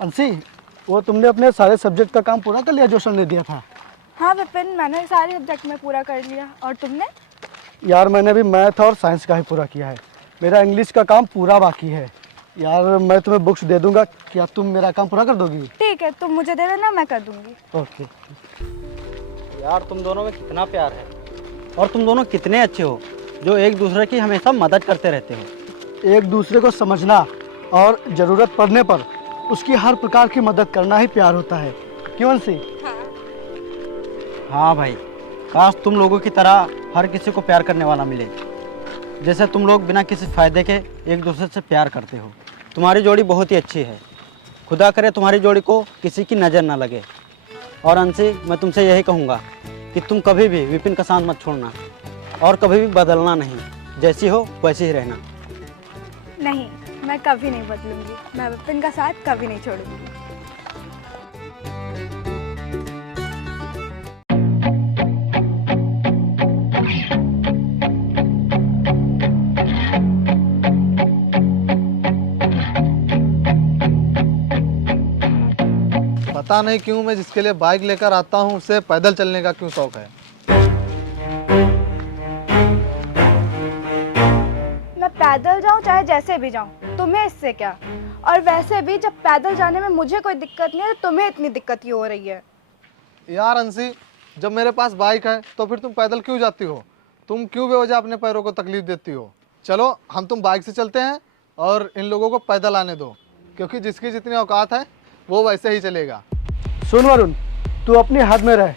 अंशी, वो तुमने अपने सारे सब्जेक्ट का काम पूरा कर लिया जो सर ने दिया था? हाँ विपिन, मैंने सारे सब्जेक्ट में पूरा कर लिया। और तुमने? यार मैंने भी मैथ और साइंस का ही पूरा किया है। मेरा इंग्लिश का काम पूरा बाकी है। यार मैं तुम्हें बुक्स दे दूंगा, क्या तुम मेरा काम पूरा कर दोगी? ठीक है, तुम मुझे दे देना, मैं कर दूंगी। ओके। यार तुम दोनों में कितना प्यार है और तुम दोनों कितने अच्छे हो जो एक दूसरे की हमेशा मदद करते रहते हो। एक दूसरे को समझना और ज़रूरत पड़ने पर उसकी हर प्रकार की मदद करना ही प्यार होता है। क्यों अंशी? हाँ भाई, काश तुम लोगों की तरह हर किसी को प्यार करने वाला मिले, जैसे तुम लोग बिना किसी फ़ायदे के एक दूसरे से प्यार करते हो। तुम्हारी जोड़ी बहुत ही अच्छी है। खुदा करे तुम्हारी जोड़ी को किसी की नज़र ना लगे। और अंशी, मैं तुमसे यही कहूँगा कि तुम कभी भी विपिन का साथ मत छोड़ना और कभी भी बदलना नहीं। जैसी हो वैसी ही रहना। नहीं, मैं कभी नहीं बदलूंगी। मैं विपिन का साथ कभी नहीं छोड़ूंगी। पता नहीं क्यों मैं जिसके लिए बाइक लेकर आता हूँ उसे पैदल चलने का क्यों शौक है। मैं पैदल जाऊं चाहे जैसे भी जाऊं, तुम्हें इससे क्या? और वैसे भी जब पैदल जाने में मुझे कोई दिक्कत नहीं है तो तुम्हें इतनी दिक्कत ही हो रही है। यार अंशी, जब मेरे पास बाइक है तो फिर तुम पैदल क्यों जाती हो? तुम क्यों बेवजह अपने पैरों को तकलीफ देती हो? चलो हम तुम बाइक से चलते हैं और इन लोगों को पैदल आने दो, क्योंकि जिसकी जितनी औकात है वो वैसे ही चलेगा। सुन वरुण, तू अपनी हद में रह,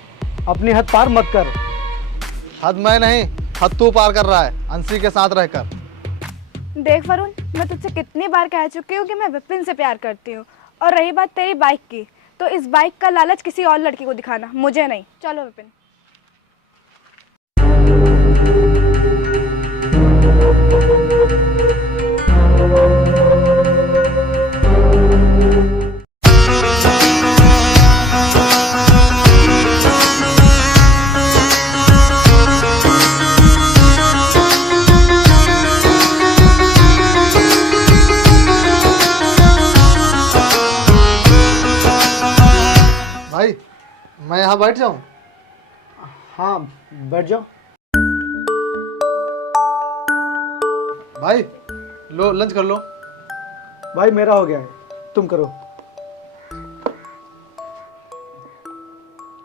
अपनी हद पार मत कर। हद मैं नहीं, हद तू पार कर रहा है अंशी के साथ रहकर। देख वरुण, मैं तुझसे कितनी बार कह चुकी हूँ कि मैं विपिन से प्यार करती हूँ। और रही बात तेरी बाइक की, तो इस बाइक का लालच किसी और लड़की को दिखाना, मुझे नहीं। चलो विपिन। भाई, मैं यहाँ बैठ जाऊँ? हाँ बैठ जाओ। भाई लो, लंच कर लो। भाई मेरा हो गया है, तुम करो।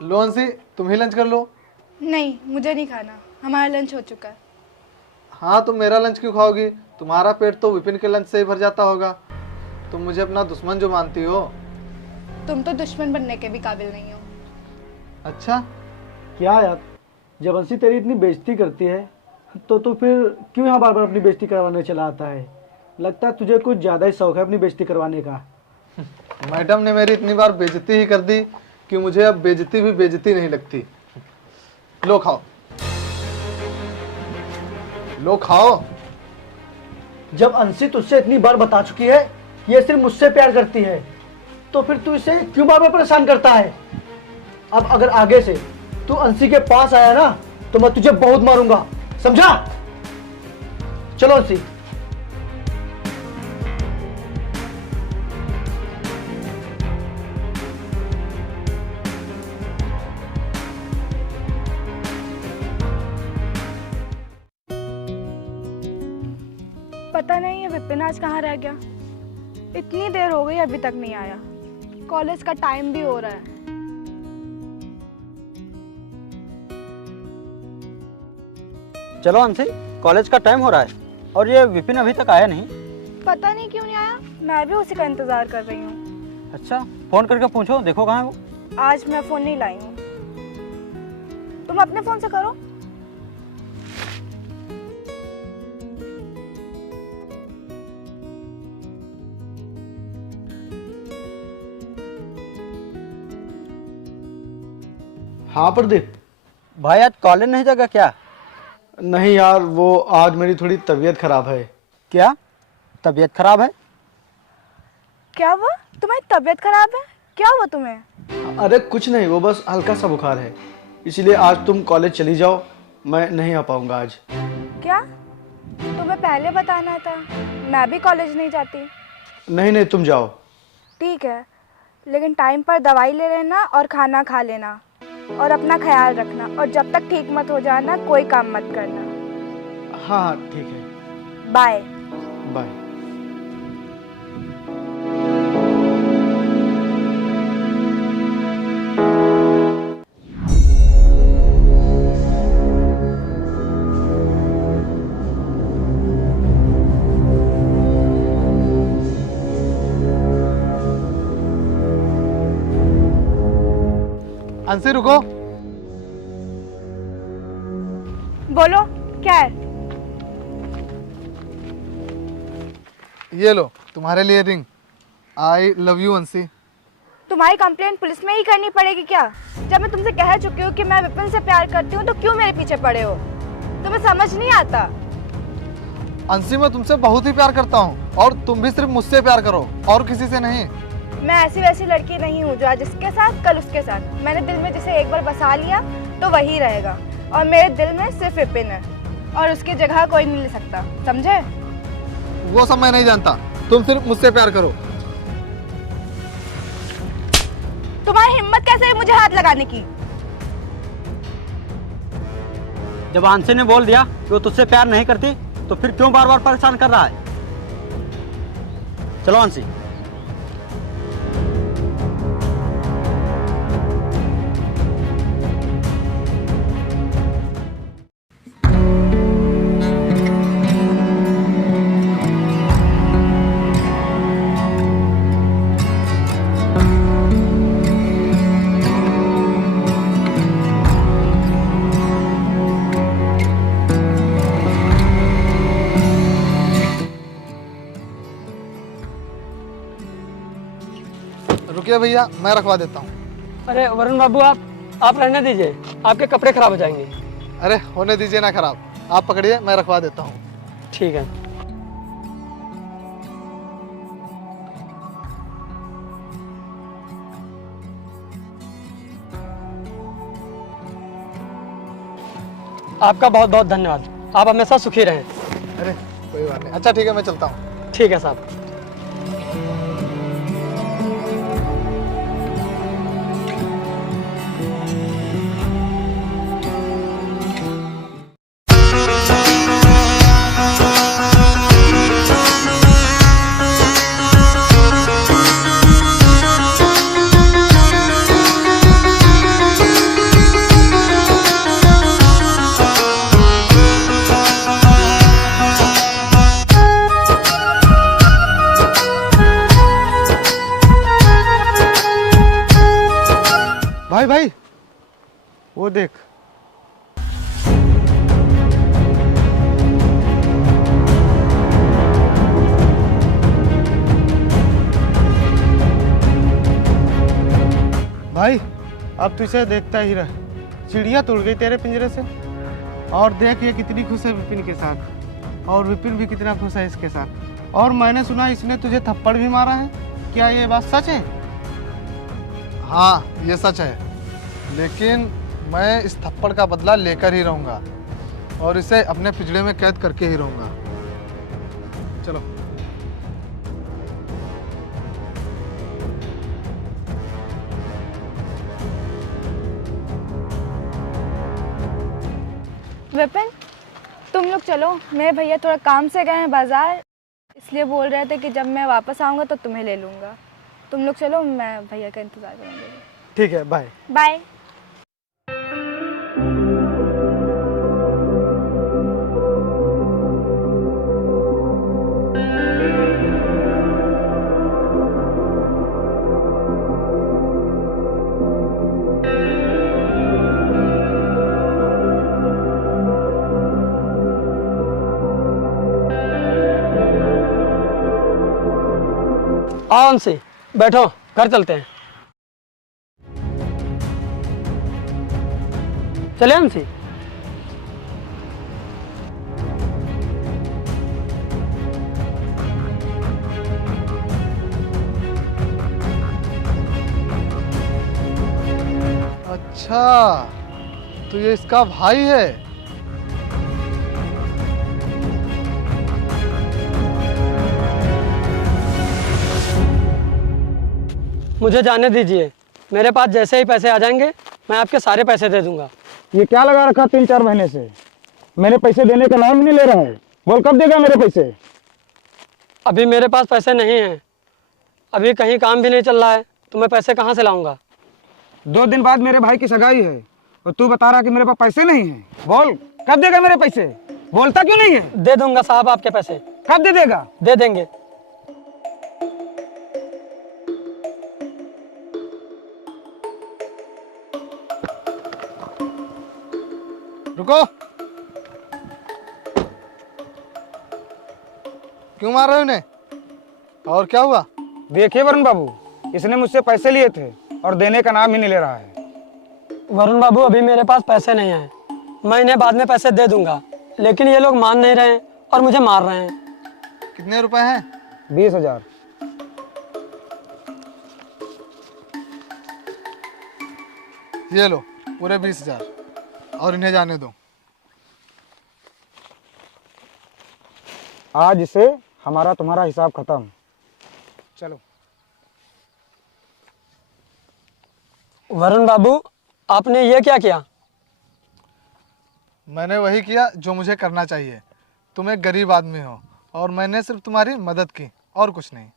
लो अंशी, तुम ही लंच कर लो। नहीं, मुझे नहीं खाना, हमारा लंच हो चुका है। हाँ, तुम मेरा लंच क्यों खाओगी? तुम्हारा पेट तो विपिन के लंच से ही भर जाता होगा। तुम मुझे अपना दुश्मन जो मानती हो। तुम तो दुश्मन बनने के भी काबिल नहीं हो। अच्छा, क्या यार, जब अंशी तेरी इतनी बेइज्जती करती है तो तू फिर क्यों यहाँ बार बार अपनी बेइज्जती करवाने चला आता है? लगता है तुझे कुछ ज़्यादा ही शौक है अपनी बेइज्जती करवाने का। मैडम ने मेरी इतनी बार बेइज्जती ही कर दी कि मुझे अब बेइज्जती भी बेइज्जती नहीं लगती। लो खाओ, लो खाओ। जब अंशी तुझसे इतनी बार बता चुकी है ये सिर्फ मुझसे प्यार करती है, तो फिर तू इसे क्यों बार बार परेशान करता है? अब अगर आगे से तू अंशी के पास आया ना तो मैं तुझे बहुत मारूंगा, समझा? चलो अंशी। पता नहीं ये विपिन आज कहाँ रह गया। इतनी देर हो गई अभी तक नहीं आया। कॉलेज का टाइम भी हो रहा है। चलो अंशी, कॉलेज का टाइम हो रहा है और ये विपिन अभी तक आया नहीं। पता नहीं क्यों नहीं आया, मैं भी उसी का इंतजार कर रही हूँ। अच्छा, फ़ोन करके पूछो, देखो कहाँ है वो। आज मैं फोन नहीं लाई हूँ, तुम अपने फोन से करो। हाँ प्रदीप। भाई आज कॉलेज नहीं जाएगा क्या? नहीं यार, वो आज मेरी थोड़ी तबीयत खराब है। क्या तबीयत खराब है? क्या हुआ? तुम्हारी तबीयत खराब है? क्या हुआ तुम्हें? अरे कुछ नहीं, वो बस हल्का सा बुखार है, इसलिए आज तुम कॉलेज चली जाओ, मैं नहीं आ पाऊंगा आज। क्या तुम्हें पहले बताना था, मैं भी कॉलेज नहीं जाती। नहीं नहीं, तुम जाओ। ठीक है, लेकिन टाइम पर दवाई ले लेना और खाना खा लेना और अपना ख्याल रखना, और जब तक ठीक मत हो जाना कोई काम मत करना। हाँ हाँ ठीक है, बाय। बाय। अंशी रुको। बोलो क्या है? ये लो तुम्हारे लिए रिंग। आई लव यू अंशी। तुम्हारी कंप्लेंट पुलिस में ही करनी पड़ेगी क्या? जब मैं तुमसे कह चुकी हूँ कि मैं विपिन से प्यार करती हूँ तो क्यों मेरे पीछे पड़े हो? तुम्हें समझ नहीं आता? अंशी मैं तुमसे बहुत ही प्यार करता हूँ और तुम भी सिर्फ मुझसे प्यार करो और किसी से नहीं। मैं ऐसी वैसी लड़की नहीं हूँ जो आज इसके साथ कल उसके साथ। मैंने दिल में जिसे एक बार बसा लिया तो वही रहेगा, और मेरे दिल में सिर्फ विपिन है और उसकी जगह कोई नहीं ले सकता, समझे? वो सब मैं नहीं जानता, तुम सिर्फ मुझसे प्यार करो। तुम्हारी हिम्मत कैसे है मुझे हाथ लगाने की? जब आंसी ने बोल दिया कि वो तुझसे प्यार नहीं करती तो फिर क्यों बार बार परेशान कर रहा है? चलो आंसी। रुकिए भैया, मैं रखवा देता हूँ। अरे वरुण बाबू, आप रहने दीजिए, आपके कपड़े खराब हो जाएंगे। अरे होने दीजिए ना खराब, आप पकड़िए, मैं रखवा देता हूँ। ठीक है। आपका बहुत बहुत धन्यवाद, आप हमेशा सुखी रहें। अरे कोई बात नहीं। अच्छा ठीक है, मैं चलता हूँ। ठीक है साहब। भाई भाई वो देख। भाई अब तू इसे देखता ही रह, चिड़िया उड़ गई तेरे पिंजरे से। और देख ये कितनी खुश है विपिन के साथ, और विपिन भी कितना खुश है इसके साथ। और मैंने सुना इसने तुझे थप्पड़ भी मारा है, क्या ये बात सच है? हाँ ये सच है, लेकिन मैं इस थप्पड़ का बदला लेकर ही रहूंगा और इसे अपने पिंजरे में कैद करके ही रहूंगा। चलो। विपिन, तुम लोग चलो, मेरे भैया थोड़ा काम से गए हैं बाजार, इसलिए बोल रहे थे कि जब मैं वापस आऊँगा तो तुम्हें ले लूँगा। तुम लोग चलो, मैं भैया का इंतज़ार करूँगी। ठीक है, बाय। बाय। आओ अंशी, बैठो, घर चलते हैं। चले अंशी। अच्छा तो ये इसका भाई है। मुझे जाने दीजिए, मेरे पास जैसे ही पैसे आ जाएंगे मैं आपके सारे पैसे दे दूंगा। ये क्या लगा रखा 3-4 महीने से? मेरे पैसे देने का नाम नहीं ले रहा है। बोल कब देगा मेरे पैसे? अभी मेरे पास पैसे नहीं हैं, अभी कहीं काम भी नहीं चल रहा है, तो मैं पैसे कहाँ से लाऊंगा? 2 दिन बाद मेरे भाई की सगाई है और तू बता रहा कि मेरे पास पैसे नहीं है। बोल कब देगा मेरे पैसे? बोलता क्यों नहीं है? दे दूंगा साहब आपके पैसे। कब दे देगा? दे देंगे। रुको, क्यों मार रहे हो इन्हें? और क्या हुआ? देखिए वरुण बाबू, इसने मुझसे पैसे लिए थे और देने का नाम ही नहीं ले रहा है। वरुण बाबू, अभी मेरे पास पैसे नहीं हैं, मैं इन्हें बाद में पैसे दे दूंगा, लेकिन ये लोग मान नहीं रहे हैं और मुझे मार रहे हैं। कितने रुपए हैं? 20,000। ये लो पूरे 20,000 और इन्हें जाने दो। आज से हमारा तुम्हारा हिसाब खत्म। चलो। वरुण बाबू, आपने ये क्या किया? मैंने वही किया जो मुझे करना चाहिए। तुम एक गरीब आदमी हो और मैंने सिर्फ तुम्हारी मदद की और कुछ नहीं।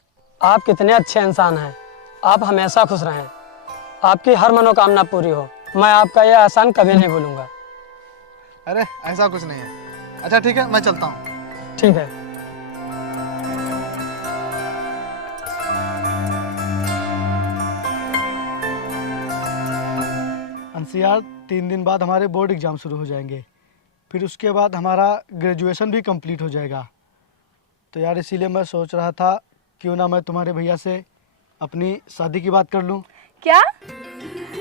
आप कितने अच्छे इंसान हैं, आप हमेशा खुश रहें, आपकी हर मनोकामना पूरी हो। मैं आपका यह एहसान कभी नहीं भूलूंगा। अरे ऐसा कुछ नहीं है। अच्छा ठीक है, मैं चलता हूँ। ठीक है। अंशी यार, 3 दिन बाद हमारे बोर्ड एग्ज़ाम शुरू हो जाएंगे, फिर उसके बाद हमारा ग्रेजुएशन भी कंप्लीट हो जाएगा। तो यार इसीलिए मैं सोच रहा था क्यों ना मैं तुम्हारे भैया से अपनी शादी की बात कर लूँ। क्या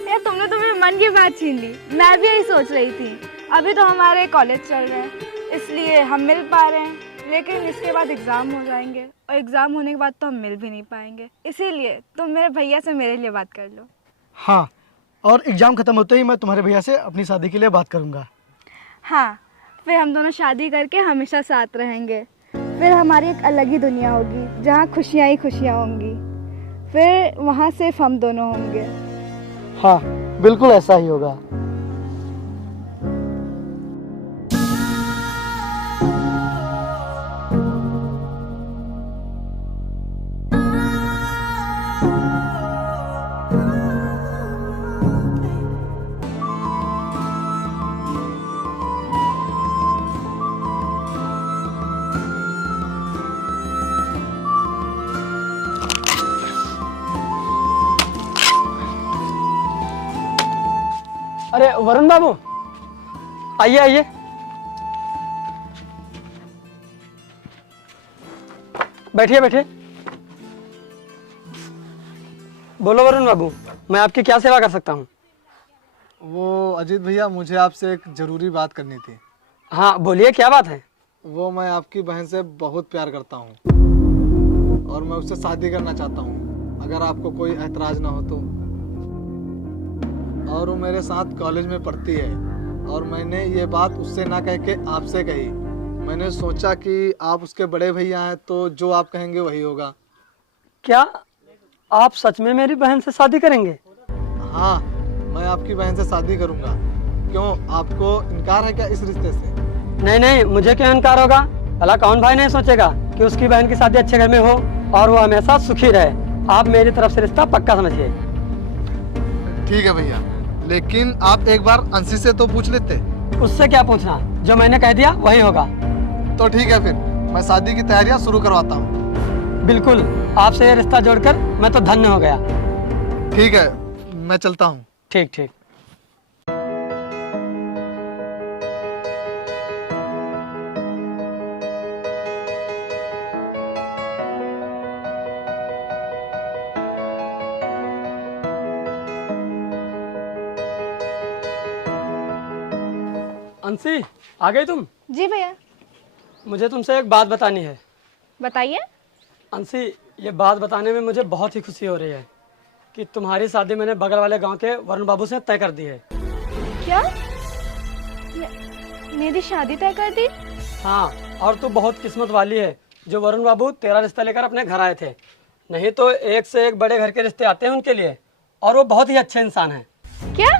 यार, तुमने तो मेरे मन की बात छीन ली। मैं भी यही सोच रही थी। अभी तो हमारे कॉलेज चल रहे हैं, इसलिए हम मिल पा रहे हैं, लेकिन इसके बाद एग्ज़ाम हो जाएंगे और एग्ज़ाम होने के बाद तो हम मिल भी नहीं पाएंगे। इसीलिए तुम मेरे भैया से मेरे लिए बात कर लो। हाँ, और एग्ज़ाम ख़त्म होते ही मैं तुम्हारे भैया से अपनी शादी के लिए बात करूँगा। हाँ, फिर हम दोनों शादी करके हमेशा साथ रहेंगे। फिर हमारी एक अलग ही दुनिया होगी जहाँ खुशियाँ ही खुशियाँ होंगी। फिर वहाँ सिर्फ हम दोनों होंगे। हाँ, बिल्कुल ऐसा ही होगा। अरे वरुण बाबू, आइए आइए। बैठिए बैठिए। बोलो वरुण बाबू, मैं आपकी क्या सेवा कर सकता हूँ? वो अजीत भैया, मुझे आपसे एक ज़रूरी बात करनी थी। हाँ बोलिए, क्या बात है? वो मैं आपकी बहन से बहुत प्यार करता हूँ और मैं उससे शादी करना चाहता हूँ, अगर आपको कोई ऐतराज़ ना हो तो। और वो मेरे साथ कॉलेज में पढ़ती है और मैंने ये बात उससे ना कह के आपसे कही। मैंने सोचा कि आप उसके बड़े भैया हैं तो जो आप कहेंगे वही होगा। क्या आप सच में मेरी बहन से शादी करेंगे? हाँ, मैं आपकी बहन से शादी करूँगा। क्यों, आपको इनकार है क्या इस रिश्ते से? नहीं नहीं, मुझे क्यों इनकार होगा? भला कौन भाई नहीं सोचेगा कि उसकी बहन की शादी अच्छे घर में हो और वो हमेशा सुखी रहे। आप मेरी तरफ से रिश्ता पक्का समझिए। ठीक है भैया, लेकिन आप एक बार अंशी से तो पूछ लेते। उससे क्या पूछना, जो मैंने कह दिया वही होगा। तो ठीक है, फिर मैं शादी की तैयारियां शुरू करवाता हूँ। बिल्कुल, आपसे ये रिश्ता जोड़कर मैं तो धन्य हो गया। ठीक है, मैं चलता हूँ। ठीक ठीक। अंशी, आ गई तुम? जी भैया। मुझे तुमसे एक बात बतानी है। बताइए। अंशी, ये बात बताने में मुझे बहुत ही खुशी हो रही है कि तुम्हारी शादी मैंने बगल वाले गांव के वरुण बाबू से तय कर दी है। क्या? मेरी शादी तय कर दी? हाँ, और तू बहुत किस्मत वाली है जो वरुण बाबू तेरा रिश्ता लेकर अपने घर आए थे। नहीं तो एक से एक बड़े घर के रिश्ते आते हैं उनके लिए, और वो बहुत ही अच्छे इंसान हैं। क्या?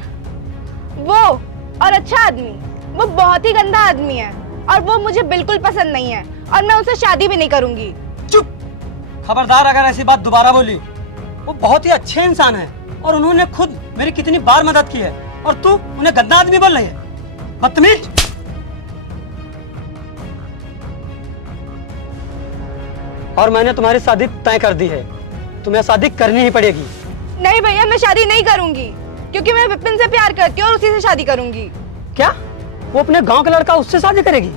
वो और अच्छा आदमी? वो बहुत ही गंदा आदमी है और वो मुझे बिल्कुल पसंद नहीं है और मैं उनसे शादी भी नहीं करूंगी। चुप! खबरदार अगर ऐसी बात दोबारा बोली। वो बहुत ही अच्छे इंसान हैं और उन्होंने खुद मेरी कितनी बार मदद की है, और तू उन्हें गंदा आदमी बोल रही है? बदतमीज! और मैंने तुम्हारी शादी तय कर दी है, तुम्हें शादी करनी ही पड़ेगी। नहीं भैया, मैं शादी नहीं करूंगी क्योंकि मैं विपिन से प्यार करती हूँ और उसी से शादी करूंगी। क्या? वो अपने गांव का लड़का उससे शादी करेगी?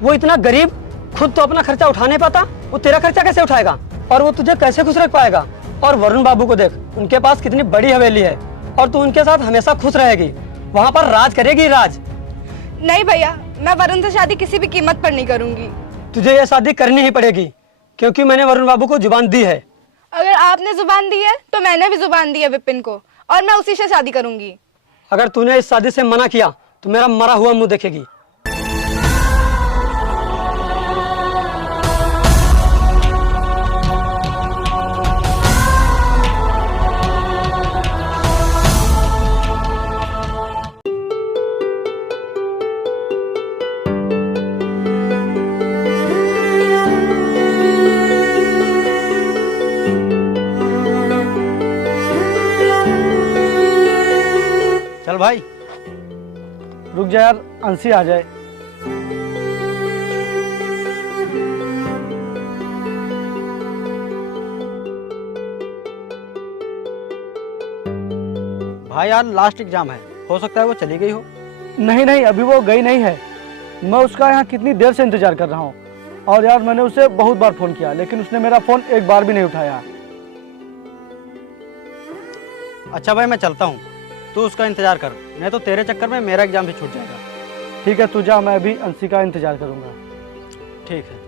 वो इतना गरीब, खुद तो अपना खर्चा उठा नहीं पाता, वो तेरा खर्चा कैसे उठाएगा? और वो तुझे कैसे खुश रख पाएगा? और वरुण बाबू को देख, उनके पास कितनी बड़ी हवेली है और तू उनके साथ हमेशा खुश रहेगी, वहां पर राज करेगी, राज। नहीं भैया, मैं वरुण से शादी किसी भी कीमत पर नहीं करूंगी। तुझे ये शादी करनी ही पड़ेगी क्योंकि मैंने वरुण बाबू को जुबान दी है। अगर आपने जुबान दी है तो मैंने भी जुबान दी है विपिन को, और मैं उसी से शादी करूंगी। अगर तूने इस शादी से मना किया तो मेरा मरा हुआ मुंह देखेगी। चल भाई, रुक जा यार, अंशी आ जाए। भाई यार लास्ट एग्जाम है, हो सकता है वो चली गई हो। नहीं नहीं, अभी वो गई नहीं है। मैं उसका यहाँ कितनी देर से इंतजार कर रहा हूँ, और यार मैंने उसे बहुत बार फोन किया लेकिन उसने मेरा फोन एक बार भी नहीं उठाया। अच्छा भाई, मैं चलता हूँ, तू उसका इंतजार कर, नहीं तो तेरे चक्कर में मेरा एग्जाम भी छूट जाएगा। ठीक है, तू जा, मैं अभी अंशी का इंतजार करूँगा। ठीक है।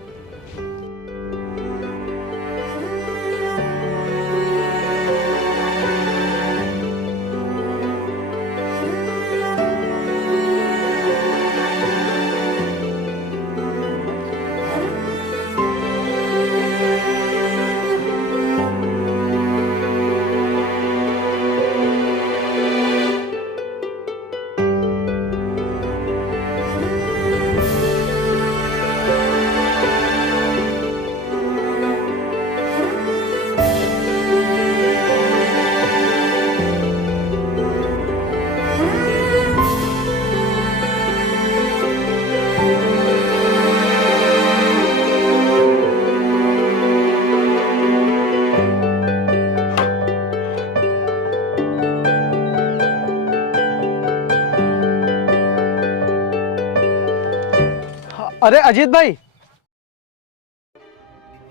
अरे अजीत भाई,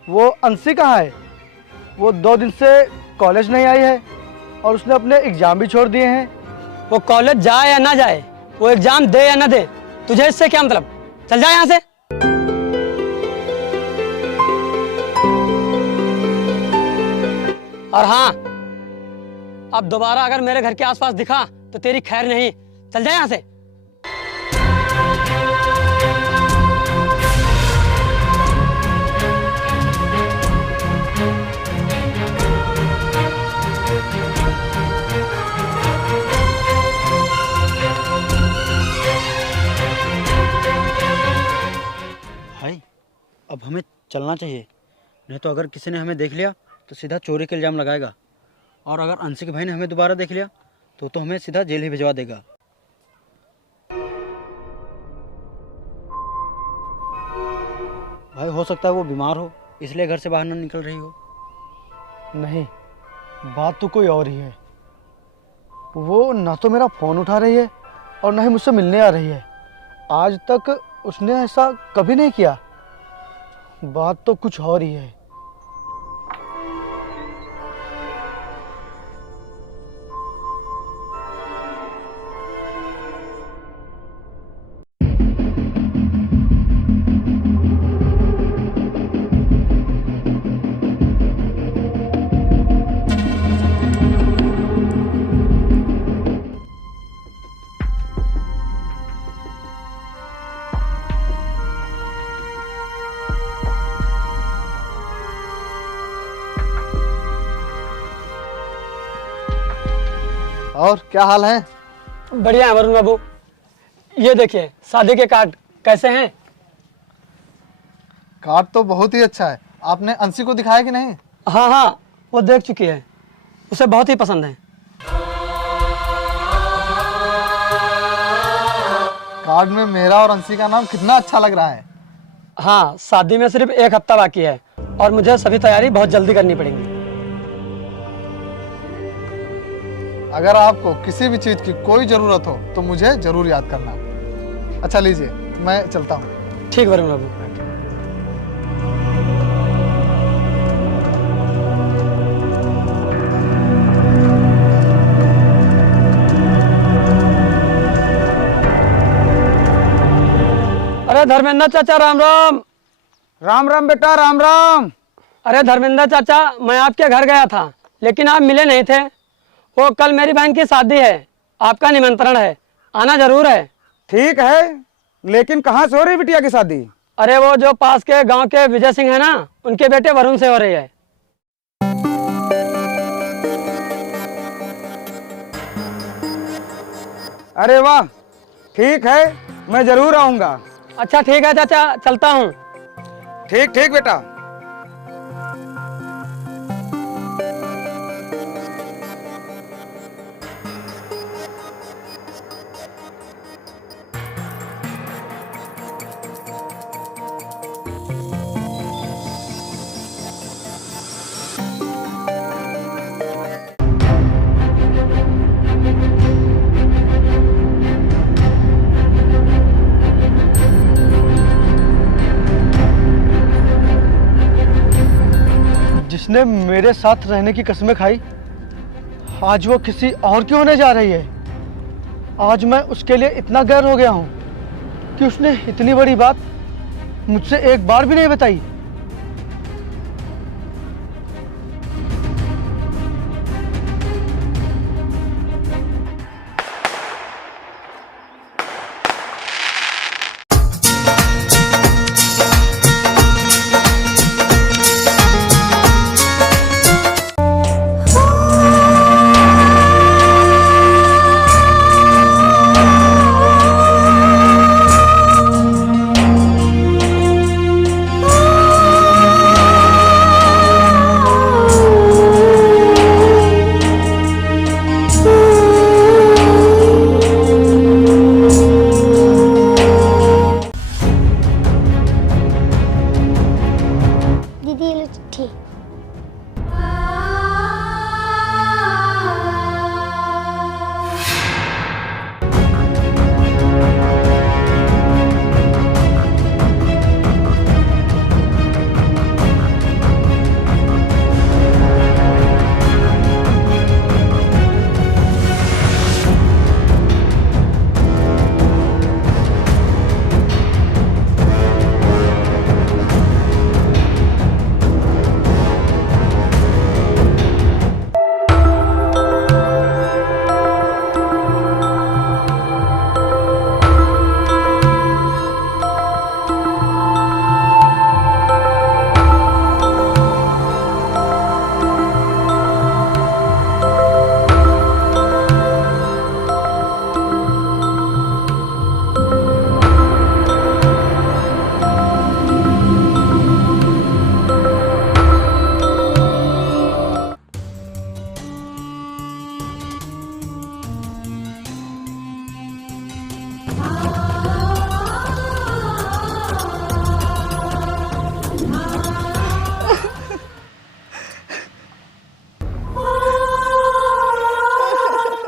वो अंशी कहाँ है? वो 2 दिन से कॉलेज नहीं आई है और उसने अपने एग्जाम भी छोड़ दिए हैं। वो कॉलेज जाए या ना जाए, वो एग्जाम दे या ना दे, तुझे इससे क्या मतलब? चल जा यहाँ से। और हाँ, अब दोबारा अगर मेरे घर के आसपास दिखा तो तेरी खैर नहीं। चल जा यहाँ से। भाई अब हमें चलना चाहिए, नहीं तो अगर किसी ने हमें देख लिया तो सीधा चोरी का इल्ज़ाम लगाएगा, और अगर अंशी के भाई ने हमें दोबारा देख लिया तो हमें सीधा जेल ही भिजवा देगा। भाई हो सकता है वो बीमार हो, इसलिए घर से बाहर ना निकल रही हो। नहीं, बात तो कोई और ही है। वो ना तो मेरा फ़ोन उठा रही है और ना ही मुझसे मिलने आ रही है। आज तक उसने ऐसा कभी नहीं किया। बात तो कुछ और ही है। और क्या हाल है? बढ़िया है वरुण बाबू। ये देखिए शादी के कार्ड कैसे हैं? कार्ड तो बहुत ही अच्छा है। आपने अंशी को दिखाया कि नहीं? हाँ हाँ, वो देख चुकी है, उसे बहुत ही पसंद है। कार्ड में मेरा और अंशी का नाम कितना अच्छा लग रहा है। हाँ, शादी में सिर्फ 1 हफ्ता बाकी है और मुझे सभी तैयारी बहुत जल्दी करनी पड़ेगी। अगर आपको किसी भी चीज की कोई जरूरत हो तो मुझे जरूर याद करना। अच्छा लीजिए, मैं चलता हूँ। ठीक वरुण बाबू। अरे धर्मेंद्र चाचा राम राम। राम राम बेटा, राम राम। अरे धर्मेंद्र चाचा, मैं आपके घर गया था लेकिन आप मिले नहीं थे। वो कल मेरी बहन की शादी है, आपका निमंत्रण है, आना जरूर है। ठीक है, लेकिन कहाँ से हो रही बिटिया की शादी? अरे वो जो पास के गांव के विजय सिंह है ना, उनके बेटे वरुण से हो रही है। अरे वाह, ठीक है, मैं जरूर आऊंगा। अच्छा ठीक है चाचा, चलता हूँ। ठीक ठीक बेटा। जिसने मेरे साथ रहने की कसमें खाई, आज वो किसी और की होने जा रही है। आज मैं उसके लिए इतना गैर हो गया हूँ कि उसने इतनी बड़ी बात मुझसे एक बार भी नहीं बताई। दीदी ये लो चिट्ठी।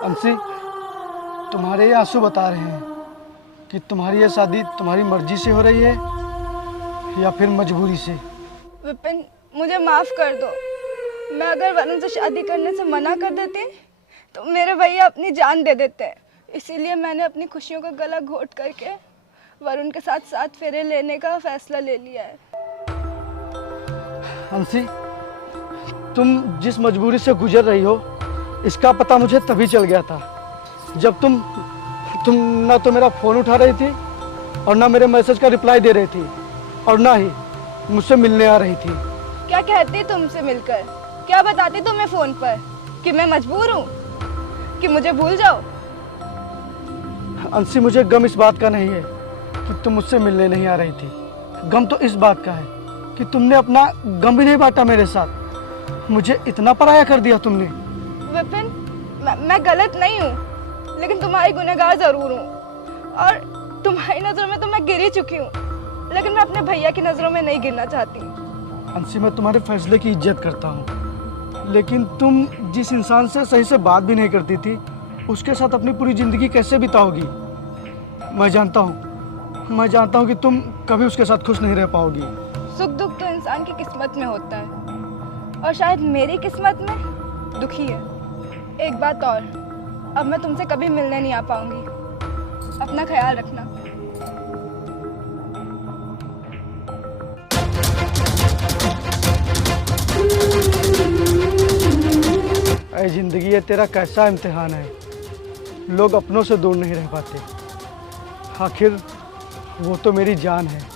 अंशी, तुम्हारे ये आंसू बता रहे हैं कि तुम्हारी ये शादी तुम्हारी मर्जी से हो रही है या फिर मजबूरी से। विपिन, मुझे माफ़ कर दो। मैं अगर वरुण से शादी करने से मना कर देती तो मेरे भैया अपनी जान दे देते। इसीलिए मैंने अपनी खुशियों का गला घोट करके वरुण के साथ 7 फेरे लेने का फैसला ले लिया है। अंशी, तुम जिस मजबूरी से गुजर रही हो इसका पता मुझे तभी चल गया था जब तुम ना तो मेरा फ़ोन उठा रही थी और ना मेरे मैसेज का रिप्लाई दे रही थी और ना ही मुझसे मिलने आ रही थी। क्या कहती तुमसे मिलकर? क्या बताती तुम्हें फ़ोन पर कि मैं मजबूर हूँ? कि मुझे भूल जाओ? अंशी, मुझे गम इस बात का नहीं है कि तुम मुझसे मिलने नहीं आ रही थी। गम तो इस बात का है कि तुमने अपना गम भी नहीं बांटा मेरे साथ। मुझे इतना पराया कर दिया तुमने। विपिन, मैं गलत नहीं हूँ, लेकिन तुम्हारी गुनहगार जरूर हूँ। और तुम्हारी नजरों में तो मैं गिर ही चुकी हूँ, लेकिन मैं अपने भैया की नजरों में नहीं गिरना चाहती। अंशी, मैं तुम्हारे फैसले की इज्जत करता हूँ, लेकिन तुम जिस इंसान से सही से बात भी नहीं करती थी, उसके साथ अपनी पूरी जिंदगी कैसे बिताओगी? मैं जानता हूँ कि तुम कभी उसके साथ खुश नहीं रह पाओगी। सुख दुख तो इंसान की किस्मत में होता है, और शायद मेरी किस्मत में दुखी है। एक बात और, अब मैं तुमसे कभी मिलने नहीं आ पाऊंगी। अपना ख्याल रखना। ऐ जिंदगी, ये तेरा कैसा इम्तिहान है। लोग अपनों से दूर नहीं रह पाते। आखिर वो तो मेरी जान है।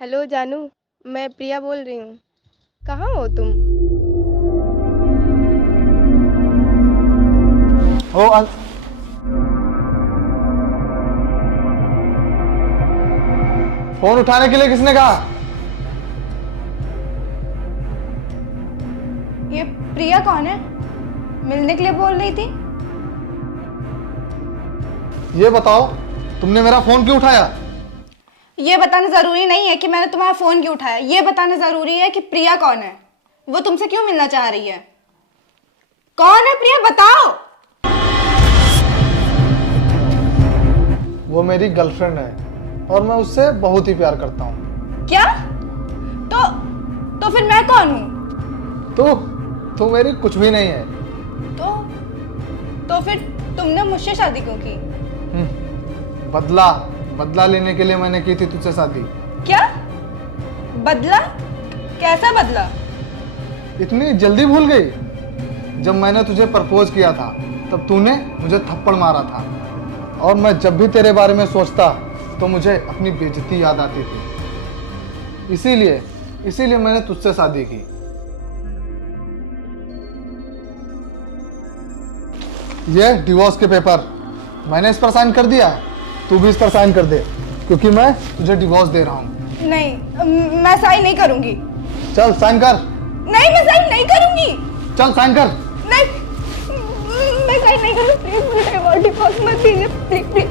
हेलो जानू, मैं प्रिया बोल रही हूँ। कहाँ हो तुम? फोन उठाने के लिए किसने कहा? ये प्रिया कौन है? मिलने के लिए बोल रही थी। ये बताओ, तुमने मेरा फोन क्यों उठाया? ये बताना जरूरी नहीं है कि मैंने तुम्हारा फोन क्यों उठाया। ये बताना जरूरी है कि प्रिया कौन है, वो तुमसे क्यों मिलना चाह रही है। कौन है प्रिया, बताओ। वो मेरी गर्लफ्रेंड है और मैं उससे बहुत ही प्यार करता हूँ। क्या? तो फिर मैं कौन हूँ? तू मेरी कुछ भी नहीं है। तो फिर तुमने मुझसे शादी क्यों की? बदला लेने के लिए मैंने की थी तुझसे शादी। क्या बदला? कैसा बदला? इतनी जल्दी भूल गई? जब मैंने तुझे प्रपोज किया था तब तूने मुझे थप्पड़ मारा था, और मैं जब भी तेरे बारे में सोचता तो मुझे अपनी बेइज्जती याद आती थी। इसीलिए मैंने तुझसे शादी की। ये डिवोर्स के पेपर मैंने इस पर साइन कर दिया है, तू भी इस पर साइन कर दे, क्योंकि मैं तुझे डिवोर्स दे रहा हूँ। नहीं, मैं साइन नहीं करूंगी। चल साइन कर। नहीं, मैं साइन नहीं करूंगी। चल साइन कर। नहीं, मैं साइन नहीं करूंगी। प्लीज मुझे डिवोर्स मत दीजिए,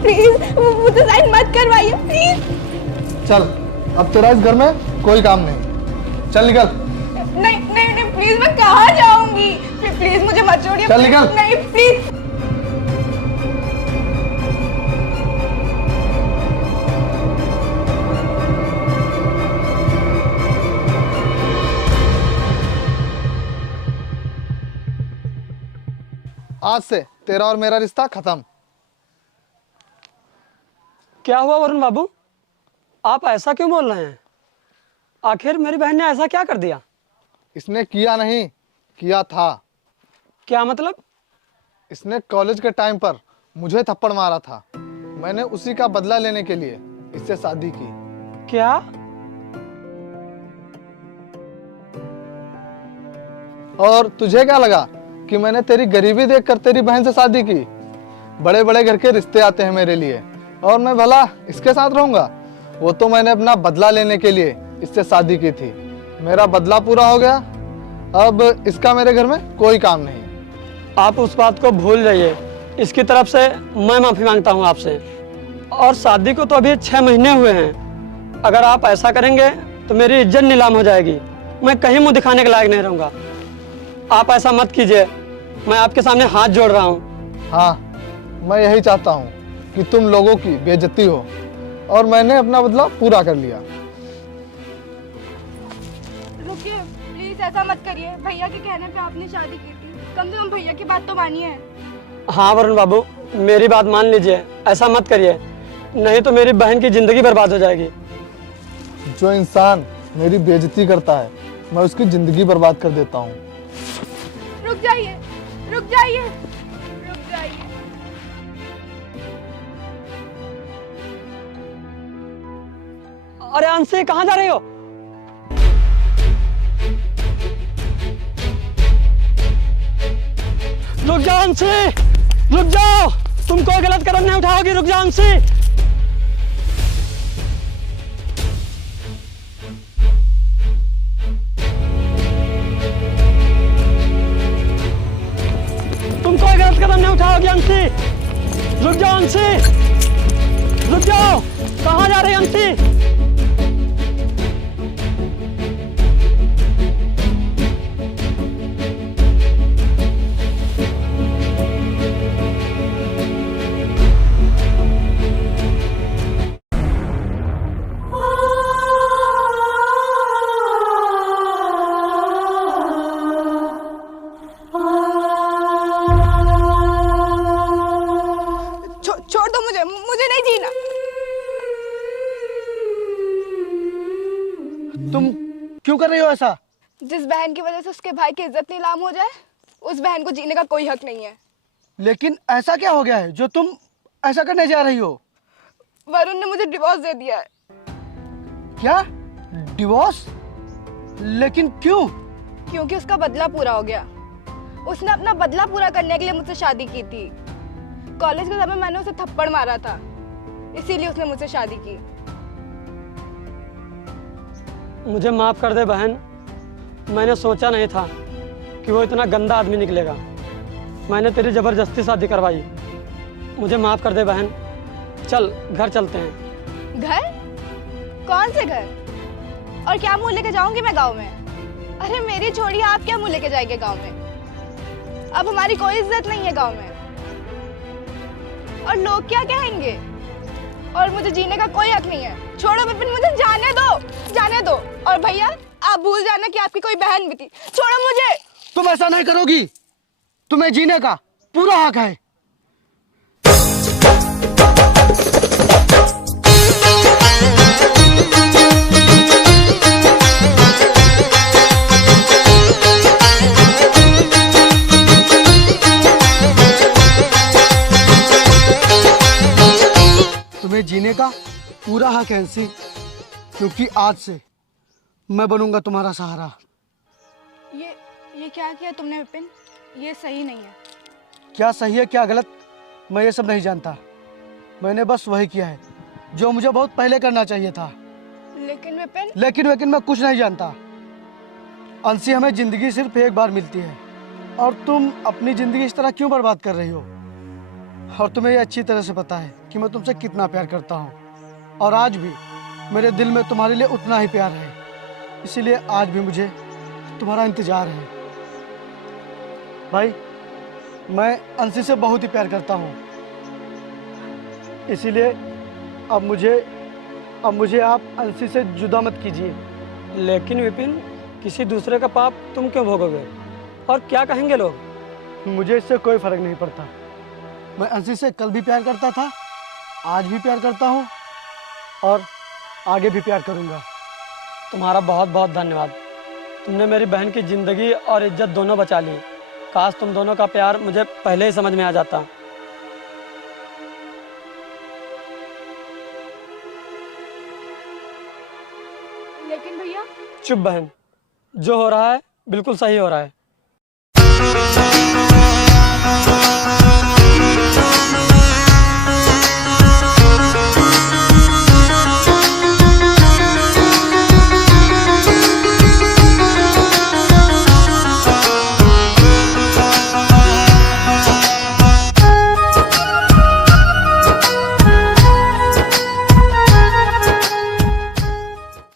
प्लीज मुझे साइन मत करवाइए, प्लीज। चल, अब तेरा इस घर में कोई काम नहीं, चल निकल। नहीं, प्लीज, मैं कहाँ जाऊंगी? प्लीज मुझे मत छोड़िए। चल निकल। नहीं, प्लीज। आज से तेरा और मेरा रिश्ता खत्म। क्या हुआ वरुण बाबू, आप ऐसा क्यों बोल रहे हैं? आखिर मेरी बहन ने ऐसा क्या कर दिया? इसने किया नहीं, किया था। क्या मतलब? इसने कॉलेज के टाइम पर मुझे थप्पड़ मारा था। मैंने उसी का बदला लेने के लिए इससे शादी की। क्या? और तुझे क्या लगा कि मैंने तेरी गरीबी देखकर तेरी बहन से शादी की? बड़े बड़े घर के रिश्ते आते हैं मेरे लिए, और मैं भला इसके साथ रहूंगा? वो तो मैंने अपना बदला लेने के लिए इससे शादी की थी। मेरा बदला पूरा हो गया, अब इसका मेरे घर में कोई काम नहीं। आप उस बात को भूल जाइए। इसकी तरफ से मैं माफ़ी मांगता हूँ आपसे। और शादी को तो अभी 6 महीने हुए हैं। अगर आप ऐसा करेंगे तो मेरी इज्जत नीलाम हो जाएगी। मैं कहीं मुंह दिखाने के लायक नहीं रहूँगा। आप ऐसा मत कीजिए, मैं आपके सामने हाथ जोड़ रहा हूँ। हाँ, मैं यही चाहता हूँ कि तुम लोगों की बेइज्जती हो, और मैंने अपना बदला पूरा कर लिया। रुकिए प्लीज, ऐसा मत करिए। भैया के कहने पे आपने शादी की थी, कम से कम भैया की बात तो मानिए। हाँ वरुण बाबू, मेरी बात मान लीजिए, ऐसा मत करिए, नहीं तो मेरी बहन की जिंदगी बर्बाद हो जाएगी। जो इंसान मेरी बेइज्जती करता है, मैं उसकी जिंदगी बर्बाद कर देता हूँ। रुक जाइए, रुक जाइए, रुक जाइए। अरे अंशी, कहाँ जा रही हो? रुक जाओ अंशी, रुक जाओ, तुम कोई गलत कदम नहीं उठाओगी, रुक जाओ अंशी। तुम कोई गलत कदम नहीं उठाओगी अंशी, रुक जाओ अंशी, रुक जाओ, कहाँ जा रही है अंशी? छोड़ दो मुझे, मुझे नहीं जीना। तुम क्यों कर रही हो ऐसा? जिस बहन की वजह से उसके भाई की इज्जत नीलाम हो जाए, उस बहन को जीने का कोई हक नहीं है। लेकिन ऐसा क्या हो गया है जो तुम ऐसा करने जा रही हो? वरुण ने मुझे डिवोर्स दे दिया है। क्या? डिवोर्स? लेकिन क्यों? क्योंकि उसका बदला पूरा हो गया। उसने अपना बदला पूरा करने के लिए मुझसे शादी की थी। कॉलेज के समय मैंने उसे थप्पड़ मारा था, इसीलिए उसने मुझसे शादी की। मुझे माफ कर दे बहन, मैंने सोचा नहीं था कि वो इतना गंदा आदमी निकलेगा। मैंने तेरी जबरदस्ती शादी करवाई, मुझे माफ कर दे बहन। चल घर चलते हैं। घर? कौन से घर? और क्या मुंह लेके जाऊंगी मैं गांव में? अरे मेरी छोड़िए, आप क्या मुंह लेके जाएंगे गांव में? अब हमारी कोई इज्जत नहीं है गांव में, और लोग क्या कहेंगे? और मुझे जीने का कोई हक नहीं है। छोड़ो विपिन, मुझे जाने दो, जाने दो। और भैया, आप भूल जाना कि आपकी कोई बहन भी थी। छोड़ो मुझे। तुम ऐसा नहीं करोगी, तुम्हें जीने का पूरा हक है। तुम्हें जीने का पूरा हक है अंशी, क्योंकि आज से मैं बनूंगा तुम्हारा सहारा। ये क्या किया तुमने विपिन? ये सही नहीं है। क्या सही है क्या गलत, मैं ये सब नहीं जानता। मैंने बस वही किया है जो मुझे बहुत पहले करना चाहिए था। लेकिन विपिन, लेकिन मैं कुछ नहीं जानता। अंशी, हमें जिंदगी सिर्फ एक बार मिलती है, और तुम अपनी जिंदगी इस तरह क्यों बर्बाद कर रही हो? और तुम्हें ये अच्छी तरह से पता है कि मैं तुमसे कितना प्यार करता हूँ, और आज भी मेरे दिल में तुम्हारे लिए उतना ही प्यार है। इसीलिए आज भी मुझे तुम्हारा इंतजार है। भाई, मैं अंशी से बहुत ही प्यार करता हूँ, इसीलिए अब मुझे आप अंशी से जुदा मत कीजिए। लेकिन विपिन, किसी दूसरे का पाप तुम क्यों भोगोगे, और क्या कहेंगे लोग? मुझे इससे कोई फर्क नहीं पड़ता। मैं अंशी से कल भी प्यार करता था, आज भी प्यार करता हूँ, और आगे भी प्यार करूँगा। तुम्हारा बहुत बहुत धन्यवाद। तुमने मेरी बहन की जिंदगी और इज्जत दोनों बचा ली। काश तुम दोनों का प्यार मुझे पहले ही समझ में आ जाता। लेकिन भैया। चुप बहन, जो हो रहा है बिल्कुल सही हो रहा है।